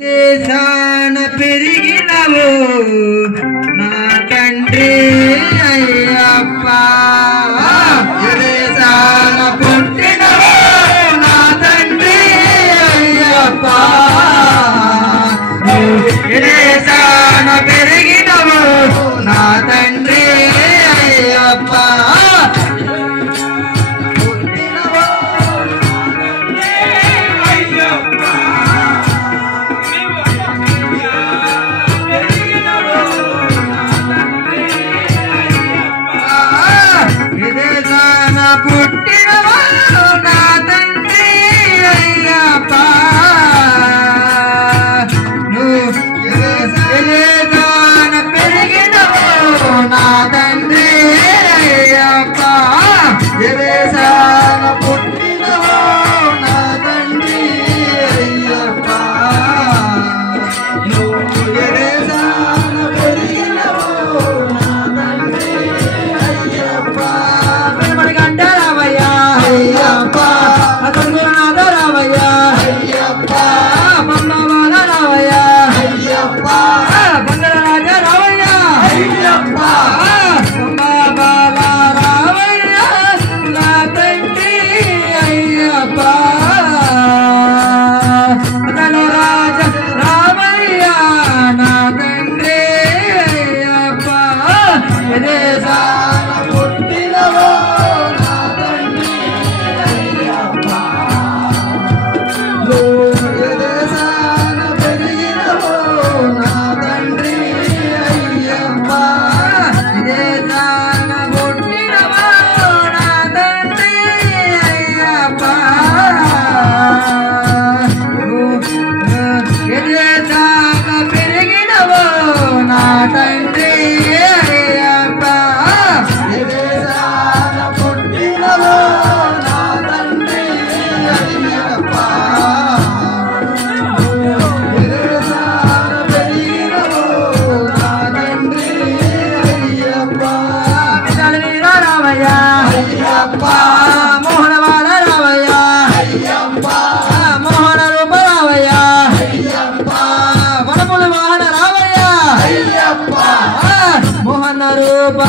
దేశాన పెరిగినవు నా తండ్రి అయ్యప్ప, దేశాన పుట్టినవు నా తండ్రి అయ్యప్ప, దేశాన పెరిగినవు నా తండ్రి అయ్యప్ప, పుట్టినవాడు నా తండ్రి అయ్యప్ప, నువ్వు పెరిగినవు నా తండ్రి అయ్యప్ప, ఎదేశాన పుట్టినవు నా తండ్రి అయ్యప్ప, నువ్వు ఎదేశాన పెరిగినవు నా తండ్రి అయ్యప్ప. అయ్యప్ప అతనునాథ రావయ్య అయ్యప్ప, మమ్మవాల రావయ్య అయ్యప్ప, బంగారాజ రావయ్య అయ్యప్ప, మమ్మవాల రావయ్య నా తండ్రి అయ్యప్ప, ధనరాజ రావయ్య నా తండ్రి అయ్యప్ప, దేశాన పుట్టినవో దేశాన పెరిగినవో నా తండ్రి అయ్యప్ప, దేశాన పుట్టినవో నా తండ్రి అయ్యప్ప, దేశాన పెరిగినవో నా తండ్రి అయ్యప్ప, దేశాన పుట్టినవో నా తండ్రి అయ్యప్ప, అయ్యప్ప మోహనవాల రావయ్య అయ్యప్ప, మోహన రూప రావయ్య అయ్యప్ప, వనముల వాహన రావయ్య అయ్యప్ప, మోహన రూప